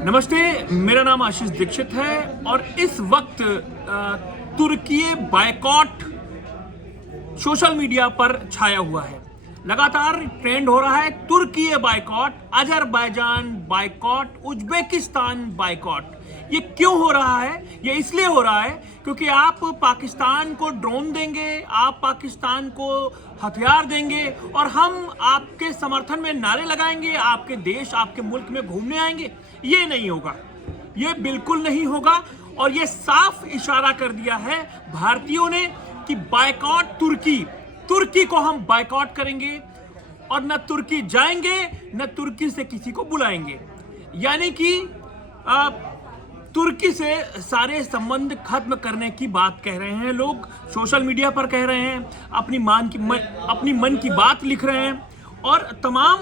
नमस्ते, मेरा नाम आशीष दीक्षित है और इस वक्त तुर्की बायकॉट सोशल मीडिया पर छाया हुआ है। लगातार ट्रेंड हो रहा है तुर्की boycott, Azerbaijan boycott, Uzbekistan boycott. ये क्यों हो रहा है? ये इसलिए हो रहा है क्योंकि आप पाकिस्तान को ड्रोन देंगे, आप पाकिस्तान को हथियार देंगे और हम आपके समर्थन में नारे लगाएंगे, आपके देश, आपके मुल्क में घूमने आएंगे। ये नहीं होगा, ये बिल्कुल नहीं होगा। और ये साफ इशारा कर दिया है भारतीयों ने कि बायकॉट तुर्की को हम बायकॉट करेंगे और न तुर्की जाएंगे न तुर्की से किसी को बुलाएंगे। यानी कि तुर्की से सारे संबंध खत्म करने की बात कह रहे हैं लोग, सोशल मीडिया पर कह रहे हैं, अपनी मन की बात लिख रहे हैं और तमाम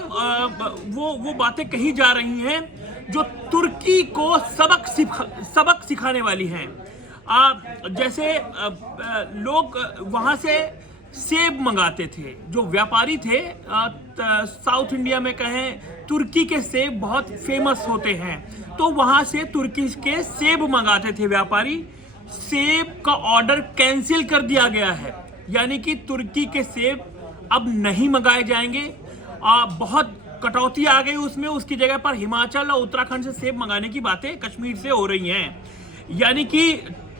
वो बातें कही जा रही हैं जो तुर्की को सबक सिखाने वाली हैं। जैसे लोग वहां से सेब मंगाते थे, जो व्यापारी थे साउथ इंडिया में कहें, तुर्की के सेब बहुत फेमस होते हैं, तो वहां से तुर्की के सेब मंगाते थे व्यापारी। सेब का ऑर्डर कैंसिल कर दिया गया है, यानी कि तुर्की के सेब अब नहीं मंगाए जाएंगे। बहुत कटौती आ गई उसमें, उसकी जगह पर हिमाचल और उत्तराखंड से सेब मंगाने की बातें कश्मीर से हो रही हैं। यानी कि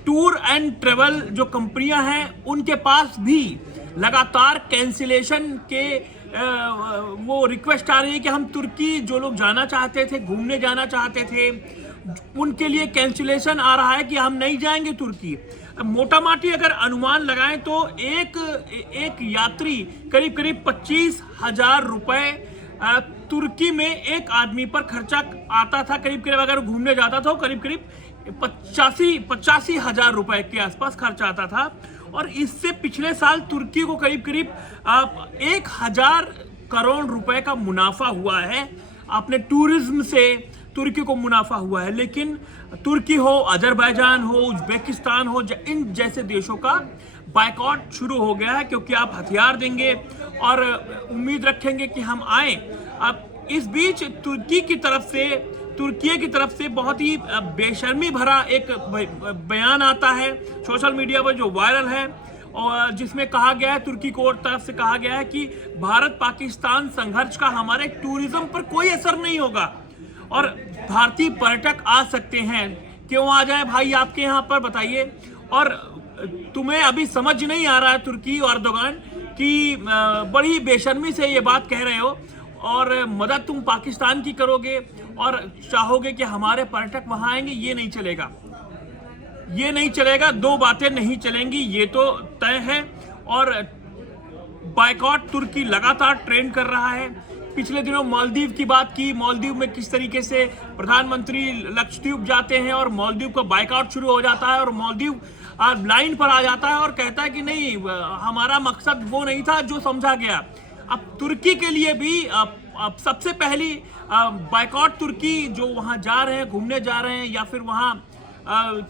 टूर एंड ट्रेवल जो कंपनियां हैं उनके पास भी लगातार कैंसिलेशन के वो रिक्वेस्ट आ रही है कि हम तुर्की, जो लोग जाना चाहते थे, घूमने जाना चाहते थे, उनके लिए कैंसिलेशन आ रहा है कि हम नहीं जाएंगे तुर्की। मोटा माटी अगर अनुमान लगाएं तो एक यात्री करीब 25,000 रुपए तुर्की में एक आदमी पर खर्चा आता था। करीब अगर घूमने जाता था करीब 85,000 रुपए के आसपास खर्चा आता था। और इससे पिछले साल तुर्की को करीब 1,000 करोड़ रुपए का मुनाफा हुआ है। अपने टूरिज्म से तुर्की को मुनाफा हुआ है। लेकिन तुर्की हो, अजरबैजान हो, उज्बेकिस्तान हो, इन जैसे देशों का बायकॉट शुरू हो गया है क्योंकि आप हथियार देंगे और उम्मीद रखेंगे कि हम आए। अब इस बीच तुर्की की तरफ से बहुत ही बेशर्मी भरा एक बयान आता है सोशल मीडिया पर जो वायरल है, और जिसमें कहा गया है, तुर्की की तरफ से कहा गया है कि भारत पाकिस्तान संघर्ष का हमारे टूरिज्म पर कोई असर नहीं होगा और भारतीय पर्यटक आ सकते हैं। क्यों आ जाए भाई आपके यहाँ पर, बताइए। और तुम्हें अभी समझ नहीं आ रहा है तुर्की और एर्दोगान कि बड़ी बेशर्मी से ये बात कह रहे हो और मदद तुम पाकिस्तान की करोगे और चाहोगे कि हमारे पर्यटक वहां आएंगे। ये नहीं चलेगा, दो बातें नहीं चलेंगी, ये तो तय है। और बायकॉट तुर्की लगातार ट्रेंड कर रहा है। पिछले दिनों मालदीव की बात की, मालदीव में किस तरीके से प्रधानमंत्री लक्षद्वीप जाते हैं और मालदीव का बायकॉट शुरू हो जाता है और मालदीव लाइन पर आ जाता है और कहता है कि नहीं, हमारा मकसद वो नहीं था जो समझा गया। अब तुर्की के लिए भी अब सबसे पहली बायकॉट तुर्की, जो वहां जा रहे हैं, घूमने जा रहे हैं या फिर वहां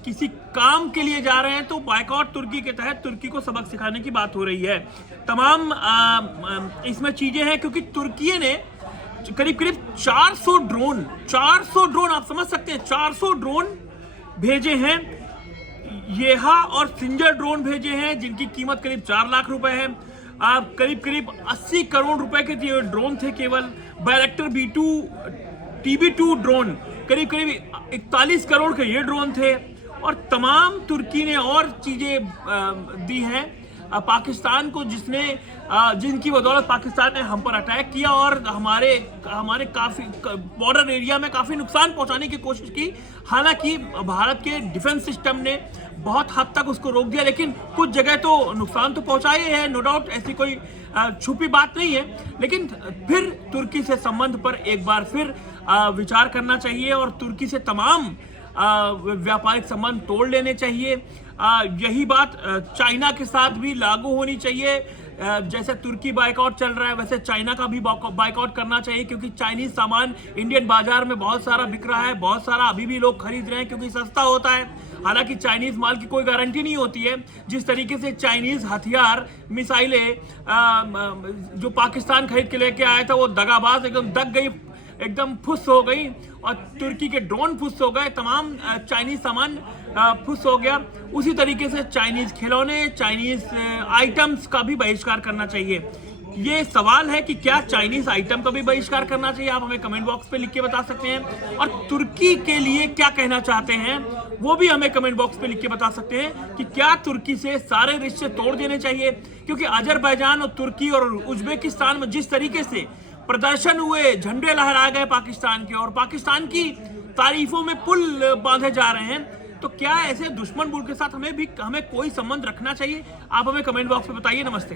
किसी काम के लिए जा रहे हैं, तो बायकॉट तुर्की के तहत तुर्की को सबक सिखाने की बात हो रही है। तमाम इसमें चीजें हैं क्योंकि तुर्की ने करीब 400 ड्रोन, आप समझ सकते हैं, 400 ड्रोन भेजे हैं। येहा और सिंजर ड्रोन भेजे हैं जिनकी कीमत करीब 4 लाख रुपए है। करीब 80 करोड़ रुपए के ड्रोन थे केवल। बैरक्टर B2 TB2 ड्रोन करीब 41 करोड़ के ये ड्रोन थे। और तमाम तुर्की ने और चीजें दी हैं पाकिस्तान को, जिनकी बदौलत पाकिस्तान ने हम पर अटैक किया और हमारे काफी बॉर्डर एरिया में काफी नुकसान पहुंचाने की कोशिश की। हालांकि भारत के डिफेंस सिस्टम ने बहुत हद तक उसको रोक दिया, लेकिन कुछ जगह तो नुकसान तो पहुंचा ही है, नो डाउट, ऐसी कोई छुपी बात नहीं है। लेकिन फिर तुर्की से संबंध पर एक बार फिर विचार करना चाहिए और तुर्की से तमाम व्यापारिक संबंध तोड़ लेने चाहिए। यही बात चाइना के साथ भी लागू होनी चाहिए। जैसे तुर्की बायकॉट चल रहा है वैसे चाइना का भी बायकॉट करना चाहिए, क्योंकि चाइनीज सामान इंडियन बाजार में बहुत सारा बिक रहा है, बहुत सारा अभी भी लोग खरीद रहे हैं क्योंकि सस्ता होता है। हालांकि चाइनीज माल की कोई गारंटी नहीं होती है। जिस तरीके से चाइनीज हथियार, मिसाइलें जो पाकिस्तान खरीद के लेके आया था, वो दगाबाज एकदम दग गई, एकदम फुस हो गई। और तुर्की के ड्रोन फुस हो गए, तमाम चाइनीज सामान फुस हो गया। उसी तरीके से चाइनीज खिलौने, चाइनीज आइटम्स का भी बहिष्कार करना चाहिए। ये सवाल है कि क्या चाइनीज आइटम का भी बहिष्कार करना चाहिए, आप हमें कमेंट बॉक्स पे लिख के बता सकते हैं। और तुर्की के लिए क्या कहना चाहते हैं वो भी हमें कमेंट बॉक्स पे लिख के बता सकते हैं कि क्या तुर्की से सारे रिश्ते तोड़ देने चाहिए, क्योंकि अजरबैजान और तुर्की और उज्बेकिस्तान में जिस तरीके से प्रदर्शन हुए, झंडे लहराए गए पाकिस्तान के, और पाकिस्तान की तारीफों में पुल बांधे जा रहे हैं, तो क्या ऐसे दुश्मन मुल्क के साथ हमें कोई संबंध रखना चाहिए? आप हमें कमेंट बॉक्स में बताइए। नमस्ते।